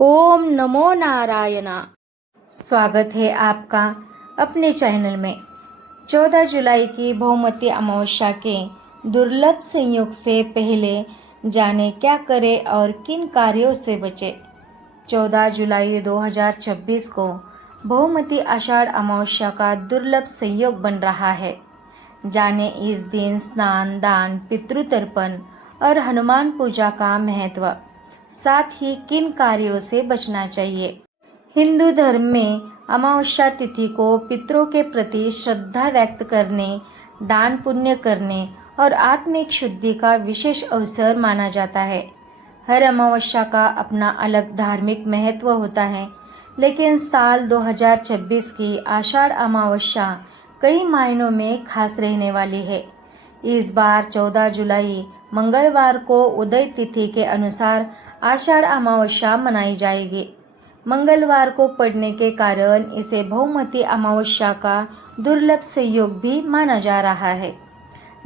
ओम नमो नारायणा। स्वागत है आपका अपने चैनल में। 14 जुलाई की बहुमती अमावस्या के दुर्लभ संयोग से पहले जाने क्या करें और किन कार्यों से बचे। 14 जुलाई 2026 को बहुमती आषाढ़ अमावस्या का दुर्लभ संयोग बन रहा है। जाने इस दिन स्नान, दान, पितृतर्पण और हनुमान पूजा का महत्व, साथ ही किन कार्यों से बचना चाहिए। हिंदू धर्म में अमावस्या तिथि को पितरों के प्रति श्रद्धा व्यक्त करने, दान पुण्य करने और आत्मिक शुद्धि का विशेष अवसर माना जाता है। हर अमावस्या का अपना अलग धार्मिक महत्व होता है, लेकिन साल 2026 की आषाढ़ अमावस्या कई मायनों में खास रहने वाली है। इस बार 14 जुलाई मंगलवार को उदय तिथि के अनुसार आषाढ़ अमावस्या मनाई जाएगी। मंगलवार को पड़ने के कारण इसे बहुमती अमावस्या का दुर्लभ संयोग भी माना जा रहा है।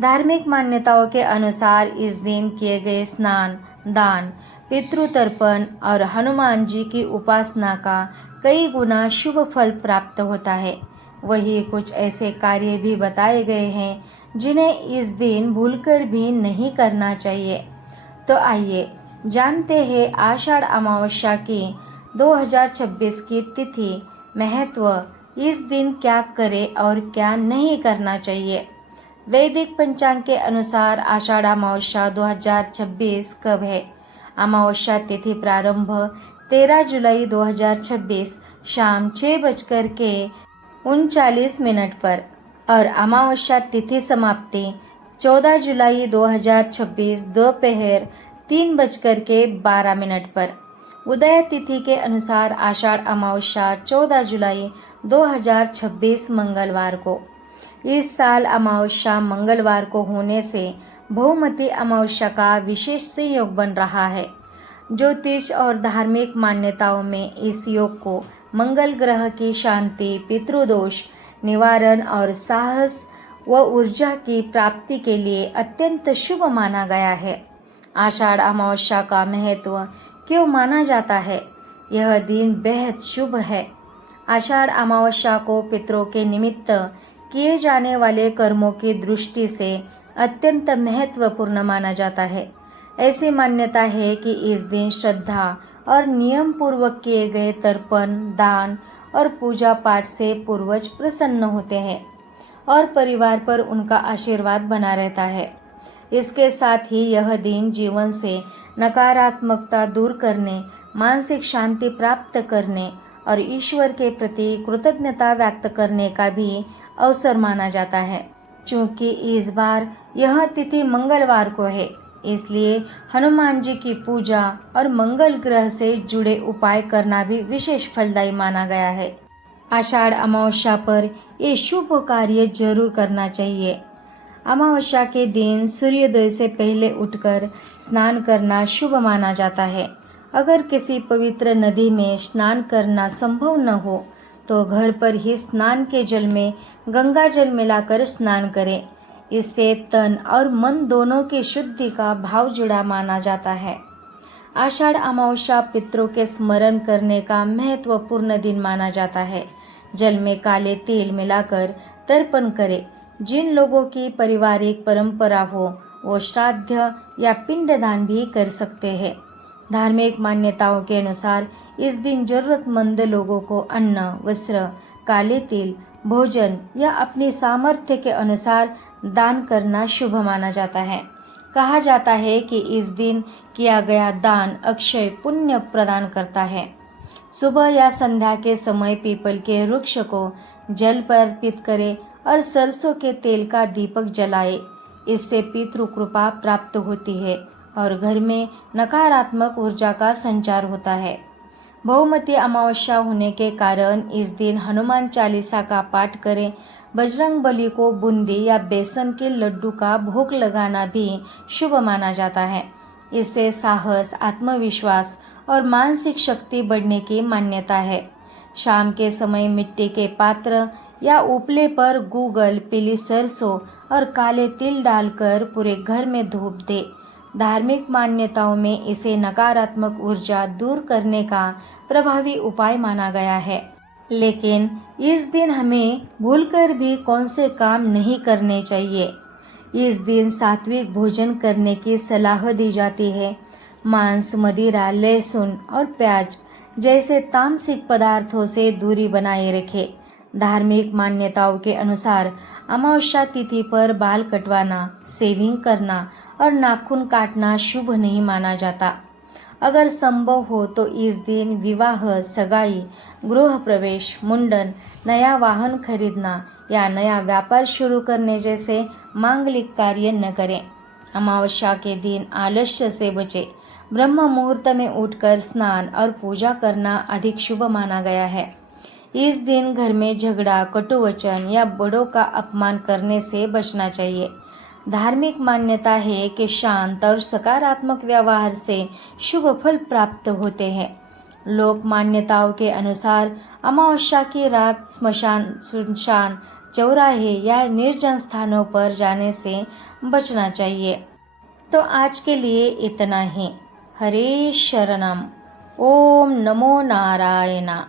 धार्मिक मान्यताओं के अनुसार इस दिन किए गए स्नान, दान, पितृतर्पण और हनुमान जी की उपासना का कई गुना शुभ फल प्राप्त होता है। वही कुछ ऐसे कार्य भी बताए गए हैं जिन्हें इस दिन भूलकर भी नहीं करना चाहिए। तो आइए जानते हैं आषाढ़ अमावस्या की 2026 की तिथि, महत्व, इस दिन क्या करें और क्या नहीं करना चाहिए। वैदिक पंचांग के अनुसार आषाढ़ अमावस्या 2026 कब है। अमावस्या तिथि प्रारंभ 13 जुलाई 2026 शाम 6:39 पर और अमावस्या तिथि समाप्ति 14 जुलाई 2026 दोपहर 3:12 पर। उदय तिथि के अनुसार आषाढ़ अमावस्या 14 जुलाई 2026 मंगलवार को। इस साल अमावस्या मंगलवार को होने से बहुमती अमावस्या का विशेष संयोग बन रहा है। ज्योतिष और धार्मिक मान्यताओं में इस योग को मंगल ग्रह की शांति, पितृदोष निवारण और साहस व ऊर्जा की प्राप्ति के लिए अत्यंत शुभ माना गया है। आषाढ़ अमावस्या का महत्व क्यों माना जाता है। यह दिन बेहद शुभ है। आषाढ़ अमावस्या को पितरों के निमित्त किए जाने वाले कर्मों की दृष्टि से अत्यंत महत्वपूर्ण माना जाता है। ऐसी मान्यता है कि इस दिन श्रद्धा और नियम पूर्वक किए गए तर्पण, दान और पूजा पाठ से पूर्वज प्रसन्न होते हैं और परिवार पर उनका आशीर्वाद बना रहता है। इसके साथ ही यह दिन जीवन से नकारात्मकता दूर करने, मानसिक शांति प्राप्त करने और ईश्वर के प्रति कृतज्ञता व्यक्त करने का भी अवसर माना जाता है। चूँकि इस बार यह तिथि मंगलवार को है, इसलिए हनुमान जी की पूजा और मंगल ग्रह से जुड़े उपाय करना भी विशेष फलदायी माना गया है। आषाढ़ अमावस्या पर ये शुभ कार्य जरूर करना चाहिए। अमावस्या के दिन सूर्योदय से पहले उठकर स्नान करना शुभ माना जाता है। अगर किसी पवित्र नदी में स्नान करना संभव न हो तो घर पर ही स्नान के जल में गंगा जल मिलाकर स्नान करें। इससे तन और मन दोनों की शुद्धि का भाव जुड़ा माना जाता है। आषाढ़ अमावस्या पितरों के स्मरण करने का महत्वपूर्ण दिन माना जाता है। जल में काले तिल मिलाकर तर्पण करें। जिन लोगों की पारिवारिक परंपरा हो वो श्राद्ध या पिंडदान भी कर सकते हैं। धार्मिक मान्यताओं के अनुसार इस दिन जरूरतमंद लोगों को अन्न, वस्त्र, काले तिल, भोजन या अपनी सामर्थ्य के अनुसार दान करना शुभ माना जाता है। कहा जाता है कि इस दिन किया गया दान अक्षय पुण्य प्रदान करता है। सुबह या संध्या के समय पीपल के वृक्ष को जल पर अर्पित करें और सरसों के तेल का दीपक जलाए। इससे पितृ कृपा प्राप्त होती है और घर में नकारात्मक ऊर्जा का संचार होता है। बहुमती अमावस्या होने के कारण इस दिन हनुमान चालीसा का पाठ करें। बजरंग बली को बूंदी या बेसन के लड्डू का भोग लगाना भी शुभ माना जाता है। इससे साहस, आत्मविश्वास और मानसिक शक्ति बढ़ने की मान्यता है। शाम के समय मिट्टी के पात्र या उपले पर गूगल, पीली सरसों और काले तिल डालकर पूरे घर में धूप दे। धार्मिक मान्यताओं में इसे नकारात्मक ऊर्जा दूर करने का प्रभावी उपाय माना गया है। लेकिन इस दिन हमें भूलकर भी कौन से काम नहीं करने चाहिए। इस दिन सात्विक भोजन करने की सलाह दी जाती है। मांस, मदिरा, लहसुन और प्याज जैसे तामसिक पदार्थों से दूरी बनाए रखें। धार्मिक मान्यताओं के अनुसार अमावस्या तिथि पर बाल कटवाना, शेविंग करना और नाखून काटना शुभ नहीं माना जाता। अगर संभव हो तो इस दिन विवाह, सगाई, गृह प्रवेश, मुंडन, नया वाहन खरीदना या नया व्यापार शुरू करने जैसे मांगलिक कार्य न करें। अमावस्या के दिन आलस्य से बचें। ब्रह्म मुहूर्त में उठकर स्नान और पूजा करना अधिक शुभ माना गया है। इस दिन घर में झगड़ा, कटुवचन या बड़ों का अपमान करने से बचना चाहिए। धार्मिक मान्यता है कि शांत और सकारात्मक व्यवहार से शुभ फल प्राप्त होते हैं। लोक मान्यताओं के अनुसार अमावस्या की रात स्मशान, सुनसान चौराहे या निर्जन स्थानों पर जाने से बचना चाहिए। तो आज के लिए इतना ही। हरे शरणम। ओम नमो नारायणा।